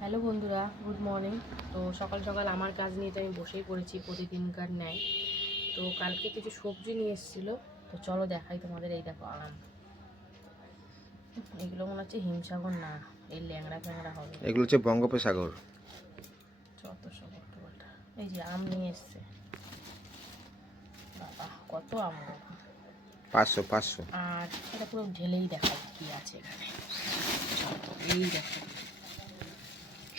Hello বন্ধুরা good morning. তো সকাল সকাল আমার কাজ নিয়ে তো আমি বসেই পড়েছি প্রতিদিনকার ন্যায়। তো কালকে কিছু সবজি নিয়ে এসেছিল। তো চলো দেখাই তোমাদের এই দেখো আম। এগুলো মনে হচ্ছে হিমসাগর না এই ল্যাংড়া ফ্যাংড়া হবে। এগুলো হচ্ছে বঙ্গোপসাগর। যত সব এই যে আম নিয়ে এসছে। বাবা কত আম পাঁচশো পাঁচশো। আর এটা পুরো ঢেলেই দেখাই কি আছে এখানে। এই দেখো।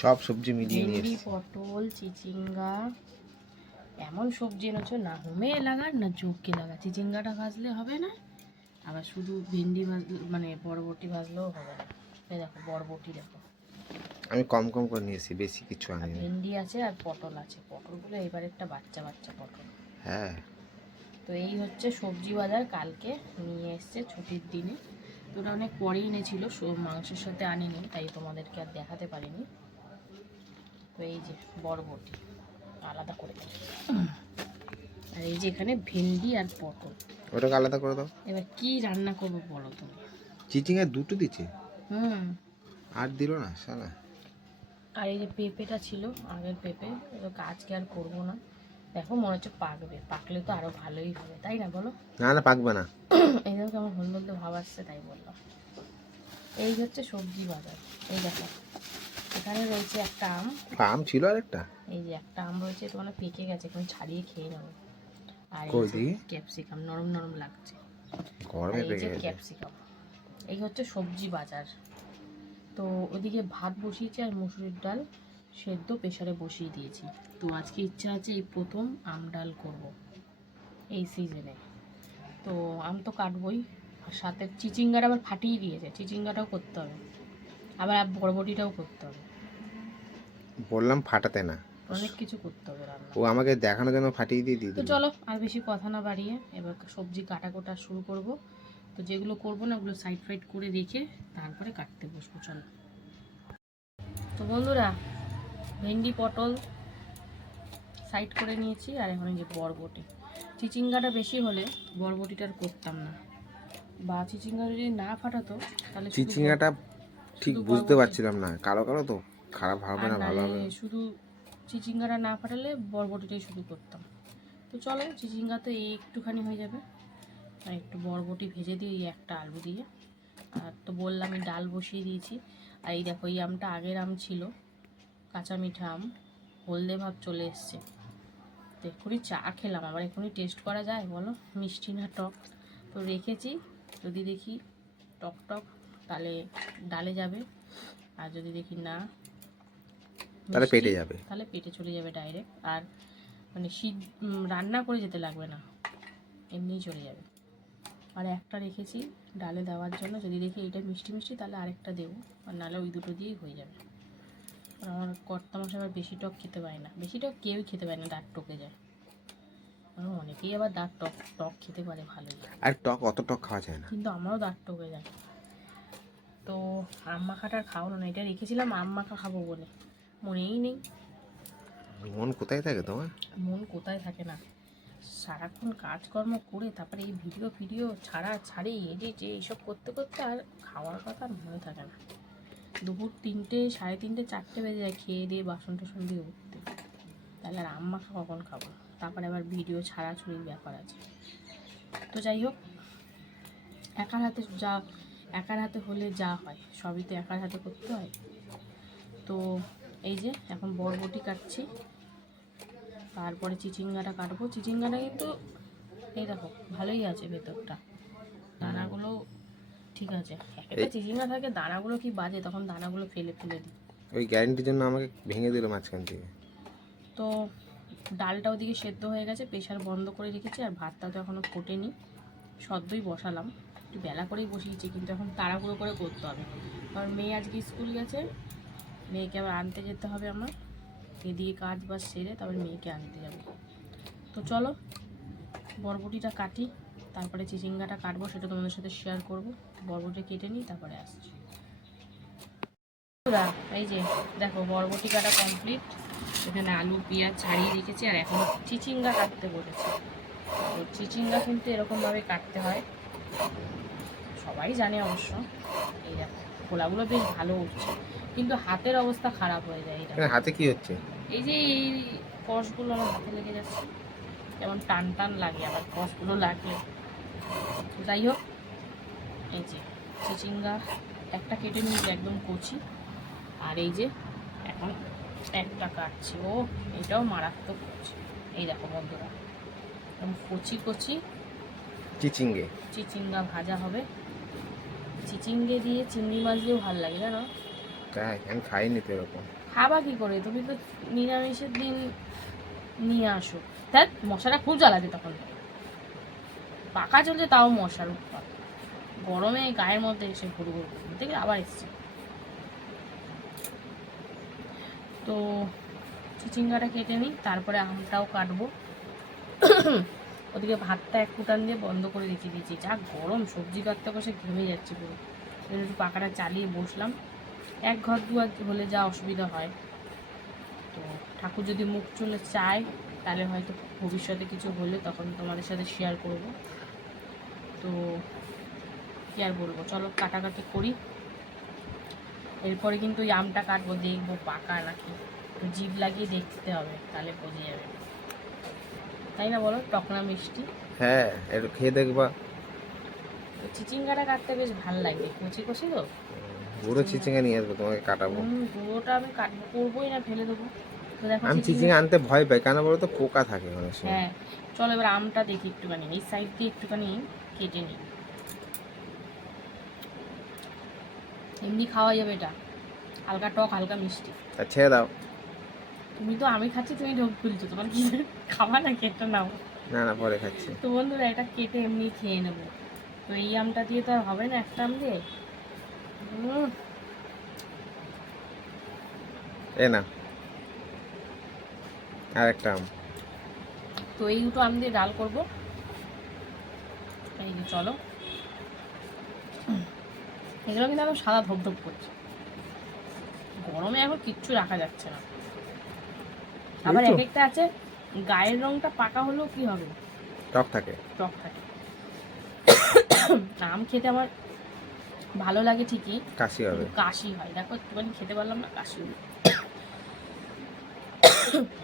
সব সবজি মিলিয়ে নিয়ে এসেছি। পটল চিচিঙ্গা এমন সবজি এনেছো না হোমে লাগার না চোখকে লাগা চিচিঙ্গাটা ভাজলে হবে না আবার শুধু ভেন্ডি মানে বরবটি ভাজলেও হবে না। এই দেখো বরবটি দেখো। আমি কম কম করে নিয়েছি বেশি কিছু আনিনি। ভেন্ডি আছে আর পটল আছে। পটলগুলো এবার একটা বাচ্চা বাচ্চা পটল। হ্যাঁ। তো এই হচ্ছে সবজি বাজার কালকে নিয়ে এসছে ছুটির দিনে। তো ওটা অনেক পরেই এনেছিল মাংসের সাথে আনিনি তাই তোমাদেরকে আর দেখাতে পারিনি। তো এই যে বরবটি আলাদা করে দিই। আর এই যে এখানে ভেন্ডি আর পটল। ওটাকে আলাদা করে দাও। এবার কি রান্না করব বলো তুমি? চিচিঙ্গা দুটো দিচ্ছে? হুম। আর দিল না সালা আর এই যে পেঁপেটা ছিল আগের পেঁপে এবার আজকে আর করব না। দেখো মনে হচ্ছে পাকবে পাকলে তো আরও ভালোই হবে তাই না বলো? না না পাকবে না। এই দেখো হলদে হলদে ভাব আসছে তাই বললাম। এই হচ্ছে সবজি বাজার এই দেখো। এখানে রয়েছে একটা আম। আম ছিল আর একটা এই যে একটা আম রয়েছে তো মানে পেকে গেছে এখন ছাড়িয়ে খেয়ে নেব। আর এই ক্যাপসিকাম নরম নরম লাগছে। গরমে পেকে গেছে। ক্যাপসিকাম এই হচ্ছে সবজি বাজার। তো ওদিকে ভাত বসিয়েছি আর মুসুরির ডাল সেদ্ধ প্রেশারে বসিয়ে দিয়েছি। তো আজকে ইচ্ছা আছে এই প্রথম আম ডাল করব এই সিজনে। তো আম তো কাটবই আর সাথে চিচিঙ্গাটা আবার ফাটিয়ে দিয়েছে চিচিঙ্গাটাও করতে হবে। আবার বরবটিটাও করতে হবে। বললাম ফাটাতে না। অনেক কিছু করতে হবে রান্না। ও আমাকে দেখানোর জন্য ফাটিয়ে দিয়ে দিয়ে তো চলো আর বেশি কথা না বাড়িয়ে এবার সবজি কাটা কোটা শুরু করব। তো যেগুলো করব না ওগুলো সাইড ফাইড করে রেখে তারপরে কাটতে বসবো চলো। তো বন্ধুরা ভেন্ডি পটল সাইড করে নিয়েছি আর এখন এই যে বরবটি। চিচিঙ্গাটা বেশি হলে বরবটিটার করতাম না। বা চিচিঙ্গা যদি না ফাটাতো তাহলে চিচিঙ্গাটা ঠিক বুঝতে পারছিলাম না। কালো কালো তো? খারাপ হবে না ভালো হবে শুধু চিচিঙ্গাটা না ফাটালে বরবটিটাই শুধু করতাম। তো চলো চিচিঙ্গা তো এই একটুখানি হয়ে যাবে। আর একটু বরবটি ভেজে দিই এই একটা আলু দিয়ে। আর তো বললাম আমি ডাল বসিয়ে দিয়েছি। আর এই দেখো এই আমটা আগের আম ছিল। কাঁচা মিঠা আম। হলদে ভাব চলে এসছে। তো এক্ষুনি চা খেলাম। আবার এক্ষুনি টেস্ট করা যায় বলো? মিষ্টি না টক? তো রেখেছি। যদি দেখি টক টক তাহলে ডালে যাবে। আর যদি দেখি না তাহলে পেটে যাবে। তাহলে পেটে চলে যাবে ডাইরেক্ট আর মানে শীত রান্না করে যেতে লাগবে না। এমনিই চলে যাবে। আর একটা রেখেছি ডালে দেওয়ার জন্য। যদি দেখি এটা মিষ্টি মিষ্টি তাহলে আরেকটা দেবো। আর নাহলে ওই দুটো দিয়েই হয়ে যাবে। আর আমার কর্তা মশাই আবার বেশি টক খেতে পারে না। বেশি টক কেউই খেতে পারে না দাঁত টকে যায়। অনেকেই আবার দাঁত টক টক খেতে পারে ভালোই। আর টক অত টক খাওয়া যায় না। কিন্তু আমারও দাঁত টকে যায়। তো আম মাখাটা খাওয়ানো না। এটা রেখেছিলাম আম মাখা খাব বলে। মনেই নেই। মন কোথায় থাকে তোমার? মন কোথায় থাকে না। সারাক্ষণ কাজকর্ম করে তারপরে এই ভিডিও ফিডিও ছাড়া ছাড়ে এডিট এইসব করতে করতে আর খাওয়ার কথা আর মনে থাকে না। দুপুর তিনটে সাড়ে তিনটে চারটে বেজে যায় খেয়ে দিয়ে বাসন টাসন দিয়ে উঠতে। তাহলে আর আম্মা কখন খাব? তারপরে আবার ভিডিও ছাড়া ছুড়ির ব্যাপার আছে। তো যাই হোক একার হাতে যা একার হাতে হলে যা হয় সবই তো একার হাতে করতে হয়। তো এই যে এখন বরবটি কাটছি। তারপরে চিচিঙ্গাটা কাটবো। চিচিঙ্গাটা কিন্তু এই দেখো ভালোই আছে ভেতরটা। দানাগুলো ঠিক আছে। একটা চিচিঙ্গা থাকে দানাগুলো কি বাজে তখন দানাগুলো ফেলে ফেলে দিই। ওই গ্যারেন্টির জন্য আমাকে ভেঙে দিল মাঝখান থেকে। তো ডালটা ওদিকে সেদ্ধ হয়ে গেছে প্রেশার বন্ধ করে রেখেছি আর ভাতটা তো এখনও ফোটেনি। সদ্যই বসালাম। একটু বেলা করেই বসিয়েছি কিন্তু এখন তাড়াহুড়ো করে করতে হবে। কারণ মেয়ে আজকে স্কুল গেছে মেয়েকে আবার আনতে যেতে হবে আমার। এদিকে কাজ বাজ সেরে তারপরে মেয়েকে আনতে যাব। তো চলো, বরবটিটা কাটি, তারপরে চিচিঙ্গাটা কাটবো সেটা তোমাদের সাথে শেয়ার করব। বরবটি কেটে নিই, তারপরে আসছি। এই যে দেখো বরবটি কাটা কমপ্লিট এখানে আলু, পেঁয়াজ ছাড়িয়ে রেখেছি আর এখন চিচিঙ্গা কাটতে বলেছি তো চিচিঙ্গা কিন্তু এরকমভাবে কাটতে হয়। সবাই জানে অবশ্য। এই দেখো, খোলাগুলো বেশ ভালো উঠছে। কিন্তু হাতের অবস্থা খারাপ হয়ে যায় এটা। হাতে কি হচ্ছে? এই যে এই কষগুলো আমার হাতে লেগে যাচ্ছে। যেমন টান টান লাগে আবার কষগুলো লাগলে। যাই হোক এই যে চিচিঙ্গা একটা কেটে নিয়েছি একদম কচি। আর এই যে এখন একটা কাটছি। ও এটাও মারাত্মক কচি। এই দেখো বন্ধুরা একদম কচি কচি চিচিঙ্গে। চিচিঙ্গা ভাজা হবে। চিচিঙ্গে দিয়ে চিংড়ি মাছ দিয়েও ভালো লাগে জানো? তাই খাইনি তো এরকম। খাবা কি করে? তুমি তো নিরামিষের দিন নিয়ে আসো। দেখ, মশাটা খুব জ্বালাবে তখন। পাকা চলছে, তাও মশার উৎপাত গরমে গায়ের মধ্যে এসে ঘুরু ঘুরু দেখে আবার এসছে। তো চিচিঙ্গাটা কেটে নিই, তারপরে আমটাও কাটবো। ওদিকে ভাতটা এক ফুটান দিয়ে বন্ধ করে রেখে দিয়েছি। যা গরম, সবজি কাটতে বসে ঘেমে যাচ্ছে পুরো। একটু পাকাটা চালিয়ে বসলাম। এক ঘর দু হাত হলে যা অসুবিধা হয়। তো ঠাকুর যদি মুখ চলে চায় তাহলে হয়তো ভবিষ্যতে কিছু হলে তখন তোমাদের সাথে শেয়ার করব। তো কি আর বলব? চলো কাটাকাটি করি। এরপরে কিন্তু ওই আমটা কাটবো দেখব পাকা নাকি। জিভ লাগিয়ে দেখতে হবে তাহলে বোঝা যাবে। তাই না বলো? টকনা মিষ্টি। হ্যাঁ একটু খেয়ে দেখবা। চিচিঙ্গাটা কাটতে বেশ ভালো লাগে। কচি কচি তো? বুড়ো চিচিঙ্গা নিয়ে আসব তোমাকে কাটাবো। গুঁড়োটা আমি কাটবো করবোই না ফেলে দেবো। আমি চিচিঙ্গা- আনতে ভয় পাই কেন বলো তো? পোকা থাকে অনেক সময়। হ্যাঁ চলো এবার আমটা দেখি একটুখানি এই সাইড দিয়ে একটুখানি কেটে নিই। এমনি খাওয়া যাবে এটা। হালকা টক হালকা মিষ্টি। ছেড়ে দাও। তুমি তো আমি খাচ্ছি তুমি ঢোক খুলছো তোমার কি খাওয়া না কেটে নাও। না না পরে খাচ্ছি। তো বন্ধুরা এটা কেটে এমনি খেয়ে নেব। তো এই আমটা দিয়ে তো আর হবে না একটা আম দিয়ে? এ না। আর একটা আম। তো এই দুটো আম দিয়ে ডাল করব। এই যে চলো। এগুলো কিন্তু সাদা ধপধপ করছে। গরমে এখন কিচ্ছু রাখা যাচ্ছে না। আবার এক একটা আছে গায়ের রংটা পাকা হলেও কি হবে? টক থাকে। টক থাকে। আম খেতে আমার ভালো লাগে ঠিকই কাশি হবে। কাশি হয়। দেখো একটুখানি খেতে পারলাম না কাশি হলো।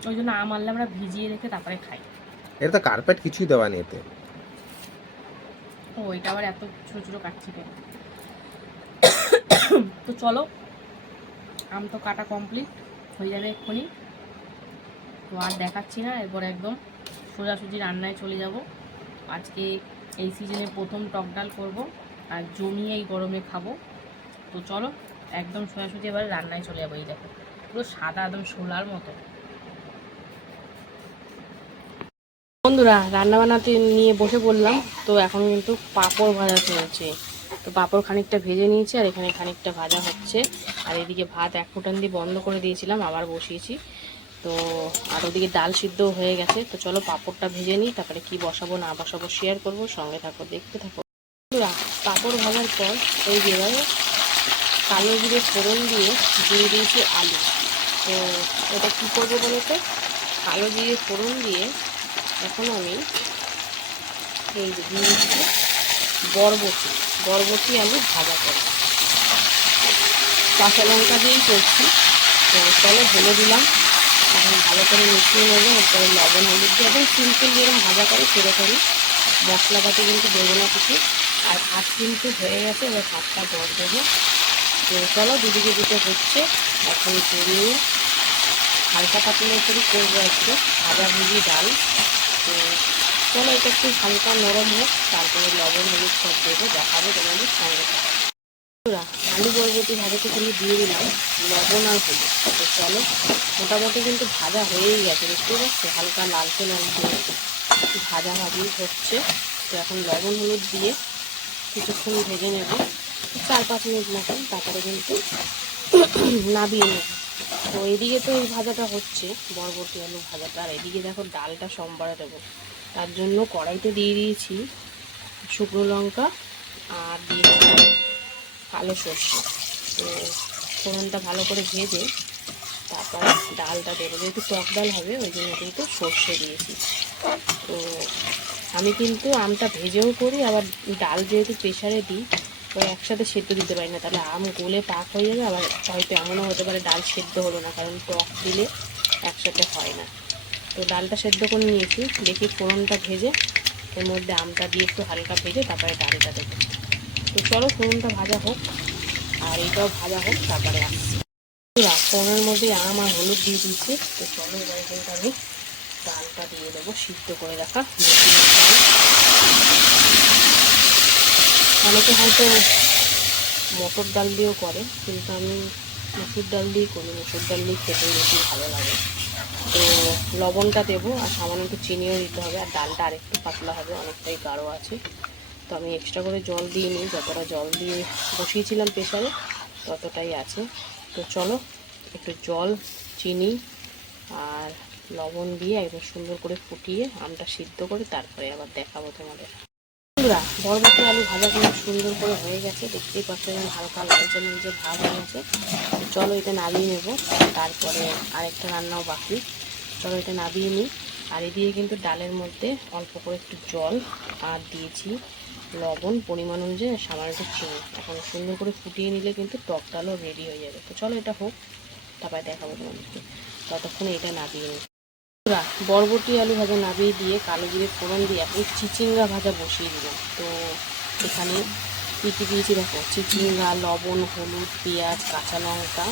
ওই জন্য আম আনলে আমরা ভিজিয়ে রেখে তারপরে খাই। এটা তো কার্পেট কিছুই দেওয়া নেই এতে। ও এটা আবার এত ছোটো ছোটো কাটছি কেন? তো চলো আম তো কাটা কমপ্লিট হয়ে যাবে এক্ষুনি। তো আর দেখাচ্ছি না এরপর একদম সোজাসুজি রান্নায় চলে যাব। আজকে এই সিজনে প্রথম টক ডাল করব। আর জমিয়ে এই গরমে খাব। তো চলো, একদম সোজাসুজি এবার রান্নায় চলে যাব, এই দেখো। পুরো সাদা একদম শোলার মতো। বন্ধুরা রান্না বান্নাতে নিয়ে বসে পড়লাম তো এখন কিন্তু পাঁপড় ভাজা চলছে। তো পাঁপড় খানিকটা ভেজে নিয়েছি, আর এখানে খানিকটা ভাজা হচ্ছে। আর এদিকে ভাত এক ফুটান দিয়ে বন্ধ করে দিয়েছিলাম, আবার বসিয়েছি। তো আর ওদিকে ডাল সিদ্ধ হয়ে গেছে। তো চলো পাঁপড়টা ভেজে নিই, তারপরে কি বসাবো না বসাবো শেয়ার করব, সঙ্গে থাকো, দেখতে থাকো। পাঁপড় ভাজার পর ওই যে এবারে কালো জিরে ফোড়ন দিয়ে দিয়ে দিয়েছি আলু। তো এটা কী করব তো? কালো জিরে ফোড়ন দিয়ে এখন আমি এই দিয়ে দিচ্ছি বরবটি। বরবটি আলু ভাজা করব। কাঁচা লঙ্কা দিয়েই করছি। তো চলো ঢেলে দিলাম। এখন ভালো করে মিশিয়ে নেব। এরপরে লবণ, হলুদ দিয়ে একদম সিম্পল যেরকম ভাজা করে সেরকমই। মশলাপাতি কিন্তু দেবো না কিছু। আর ভাত কিন্তু হয়ে গেছে, এবার ভাতটা জল দেবো তো চলো দুদিকে দুটো হচ্ছে, এখন জড়িয়ে হালকা পাতলা করে করব একটু, ভাজা ভুজি ডাল। তো চলো এটা একটু হালকা নরম হোক, তারপরে লবণ, হলুদ সব দেবো, দেখাবো তোমাদের সঙ্গে। আলু বরবটি ভাজাতে কিন্তু দিয়ে দিলাম, লবণ আর হলুদ। তো চলো, মোটামুটি কিন্তু ভাজা হয়েই গেছে বুঝতে পারছ হালকা লালচে একটু ভাজা ভাজি হচ্ছে। তো এখন লবণ, হলুদ দিয়ে কিছুক্ষণ ভেজে নেব। চার পাঁচ মিনিট মতন, তারপরে কিন্তু নাবিয়ে নেব। তো এদিকে তো এই ভাজাটা হচ্ছে, বরবটি আলু ভাজাটা। আর এদিকে দেখো ডালটা সোমবারে দেবো। তার জন্য কড়াইতে দিয়ে দিয়েছি শুকনো লঙ্কা আর দিয়ে কালো সর্ষে। তো ফোড়নটা ভালো করে ভেজে তারপর ডালটা দেবো। যেহেতু টক ডাল হবে, ওই জন্য কিন্তু সর্ষে দিয়েছি। তো আমি কিন্তু আমটা ভেজেও করি, আবার ডাল যেহেতু প্রেশারে দিই, তো একসাথে সেদ্ধ দিতে পারি না। তাহলে আম গলে পাক হয়ে যাবে, আবার হয়তো এমনও হতে পারে ডাল সেদ্ধ হলো না, কারণ টক দিলে একসাথে হয় না। তো ডালটা সেদ্ধ করে নিয়েছি, দেখি ফোড়নটা ভেজে, এর মধ্যে আমটা দিয়ে একটু হালকা ভেজে তারপরে ডালটা দেবো। তো চলো ফোড়নটা ভাজা হোক, আর এটাও ভাজা হোক, তারপরে আসছি। ফোড়নের মধ্যে আম আর হলুদ দিয়ে দিয়েছি, তো চলো এবার আমি ডালটা দিয়ে দেবো, সিদ্ধ করে রাখা অনেকে হয়তো মটর ডাল দিয়েও করে, কিন্তু আমি মসুর ডাল দিয়ে করি, মসুর ডাল দিয়ে খেতে বেশি ভালো লাগে। তো লবণটা দেবো, আর সামান্য একটু চিনিও দিতে হবে, আর ডালটা আরেকটু পাতলা হবে, অনেকটাই গাঢ় আছে। তো আমি এক্সট্রা করে জল দিয়ে নিই যতটা জল দিয়ে বসিয়েছিলাম প্রেশারে ততটাই আছে। তো চলো, একটু জল, চিনি, আর লবণ দিয়ে একদম সুন্দর করে ফুটিয়ে আমটা সিদ্ধ করে তারপরে আবার দেখাবো তোমাদের। বন্ধুরা, বরবটি আলু ভাজা কিন্তু সুন্দর করে হয়ে গেছে। দেখতেই পাচ্ছ যেমন হালকা লালচে লালচে ভাব হয়ে গেছে চলো এটা নামিয়ে নেব। তারপরে আরেকটা রান্নাও বাকি। চলো এটা নামিয়ে নিই। আর দিয়ে কিন্তু ডালের মধ্যে অল্প করে একটু জল আর দিয়েছি লবণ। পরিমাণ অনুযায়ী সামান্য একটু চিনি। এখন সুন্দর করে ফুটিয়ে নিলে কিন্তু টক ডালও রেডি হয়ে যাবে। তো চলো এটা হোক, তারপরে দেখাবো তোমাদেরকে। ততক্ষণে এটা নামিয়ে নিই। বন্ধুরা, বরবটি আলু ভাজা নাবিয়ে দিয়ে কালো জিরে ফোড়ন দিয়ে এখন চিচিঙ্গা ভাজা বসিয়ে দিলাম তো এখানে কী কী দিয়েছি দেখো? চিচিঙ্গা লবণ হলুদ পেঁয়াজ কাঁচা লঙ্কা।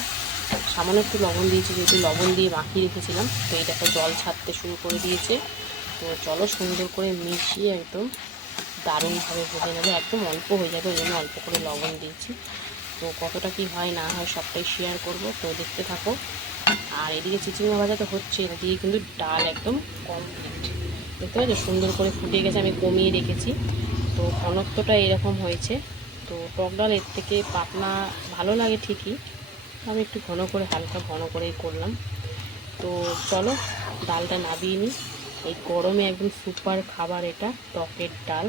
সামান্য একটু লবণ দিয়েছি যেহেতু লবণ দিয়ে মাখিয়ে রেখেছিলাম তো এই দেখো জল ছাড়তে শুরু করে দিয়েছে। তো চলো সুন্দর করে মিশিয়ে একদম দারুণভাবে ভেজে নেবে। একদম অল্প হয়ে যাবে ওই জন্য অল্প করে লবণ দিয়েছি। তো কতটা কি হয় না হয় সবটাই শেয়ার করব। তো দেখতে থাকো। আর এদিকে চিচিঙ্গা ভাজা তো হচ্ছে এদিকে কিন্তু ডাল একদম কমপ্লিট দেখতে পাচ্ছ? সুন্দর করে ফুটে গেছে, আমি কমিয়ে রেখেছি। তো ঘনত্বটা এরকম হয়েছে। তো টক ডাল এর থেকে পাতলা ভালো লাগে ঠিকই, আমি একটু ঘন করে, হালকা ঘন করেই করলাম। তো চলো, ডালটা নাবিয়ে নিই। এই গরমে একদম সুপার খাবার এটা, টকের ডাল।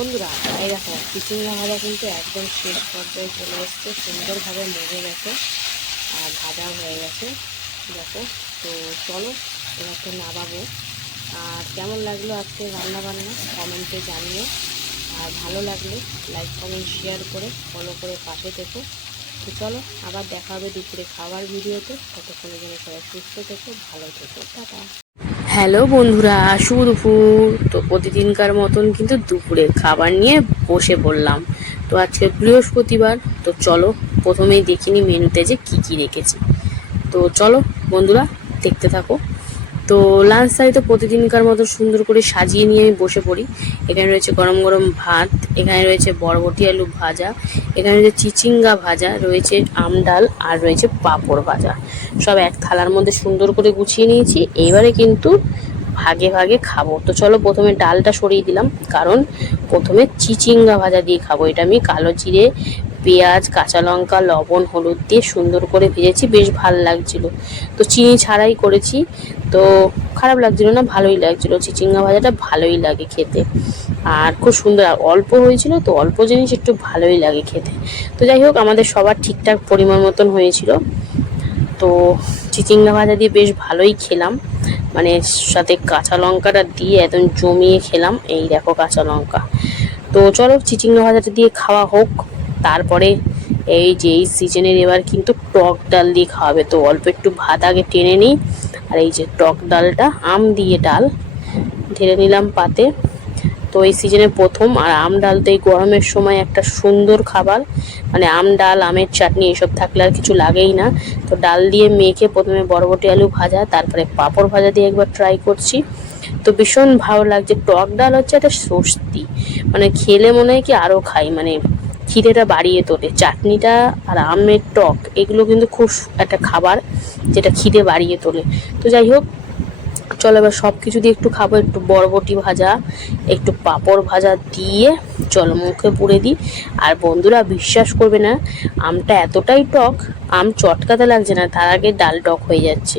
বন্ধুরা, এই দেখো, চিচিঙ্গা ভাজা কিন্তু একদম শেষ পর্যায়ে চলে এসছে, সুন্দরভাবে মজে গেছে। আর ভাজা হয়ে গেছে। দেখো, তো চলো এবার তো নামাবো। আর কেমন লাগল আজকে রান্না বান্না? কমেন্টে জানিয়ে আর ভালো লাগলে লাইক, কমেন্ট, শেয়ার করে ফলো করে পাশে থেকো। তো চলো, আবার দেখা হবে দুপুরে খাওয়ার ভিডিওতে। ততক্ষণের জন্য সবাই সুস্থ থেকো, ভালো থেকো। টাটা। হ্যালো বন্ধুরা শুভ দুপুর। তো প্রতিদিনকার মতন কিন্তু দুপুরের খাবার নিয়ে বসে পড়লাম। তো আজকে বৃহস্পতিবার, তো চলো প্রথমেই দেখিনি মেনুতে যে কি কি রেখেছি। তো চলো বন্ধুরা, দেখতে থাকো। তো লাঞ্চ থালি তো প্রতিদিনকার মতো সুন্দর করে সাজিয়ে নিয়ে আমি বসে পড়ি। এখানে রয়েছে গরম গরম ভাত, এখানে রয়েছে বরবটি আলু ভাজা, এখানে রয়েছে চিচিঙ্গা ভাজা, রয়েছে আম ডাল আর রয়েছে পাঁপড় ভাজা। সব এক থালার মধ্যে সুন্দর করে গুছিয়ে নিয়েছি। এইবারে কিন্তু ভাগে ভাগে খাব। তো চলো প্রথমে ডালটা সরিয়ে দিলাম, কারণ প্রথমে চিচিঙ্গা ভাজা দিয়ে খাব। এটা আমি কালো জিরে পেঁয়াজ, কাঁচা লঙ্কা, লবণ, হলুদ দিয়ে সুন্দর করে ভেজেছি, বেশ ভালো লাগছিল। তো চিনি ছাড়াই করেছি, তো খারাপ লাগছিল না, ভালোই লাগছিল। চিচিঙ্গা ভাজাটা ভালোই লাগে খেতে। আর খুব সুন্দর, আর অল্প হয়েছিল তো অল্প জিনিস একটু ভালোই লাগে খেতে। তো যাই হোক, আমাদের সবার ঠিকঠাক পরিমাণ মতন হয়েছিল। তো চিচিঙ্গা ভাজা দিয়ে বেশ ভালোই খেলাম। মানে সাথে কাঁচা লঙ্কাটা দিয়ে একদম জমিয়ে খেলাম। এই দেখো কাঁচা লঙ্কা। তো চলো, চিচিঙ্গা ভাজাটা দিয়ে খাওয়া হোক। তারপরে এই যে এই সিজনের এবার কিন্তু টক ডাল দিয়ে খাওয়াবে। তো অল্প একটু ভাত আগে টেনে নিই। আর এই যে টক ডালটা, আম দিয়ে ডাল ঢেলে নিলাম পাতে। তো এই সিজনে প্রথম, আর আম ডাল তো এই গরমের সময় একটা সুন্দর খাবার। মানে আম ডাল, আমের চাটনি এসব থাকলে আর কিছু লাগেই না। তো ডাল দিয়ে মেখে প্রথমে বরবটি আলু ভাজা, তারপরে পাঁপড় ভাজা দিয়ে একবার ট্রাই করছি। তো ভীষণ ভালো লাগছে। টক ডাল হচ্ছে একটা স্বস্তি। মানে খেলে মনে হয় কি আরও খাই। মানে খিদেটা বাড়িয়ে তোলে, চাটনিটা আর আমের টক, এগুলো কিন্তু খুব একটা খাবার যেটা খিদে বাড়িয়ে তোলে তো যাই হোক, চলো এবার সব কিছু দিয়ে একটু খাব, একটু বরবটি ভাজা, একটু পাঁপড় ভাজা দিয়ে চলো মুখে পুড়ে দিই আর বন্ধুরা, বিশ্বাস করবে না, আমটা এতটাই টক, আম চটকাতে লাগছে না, তার আগে ডাল টক হয়ে যাচ্ছে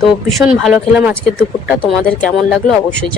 তো ভীষণ ভালো খেলাম আজকের দুপুরটা, তোমাদের কেমন লাগল অবশ্যই।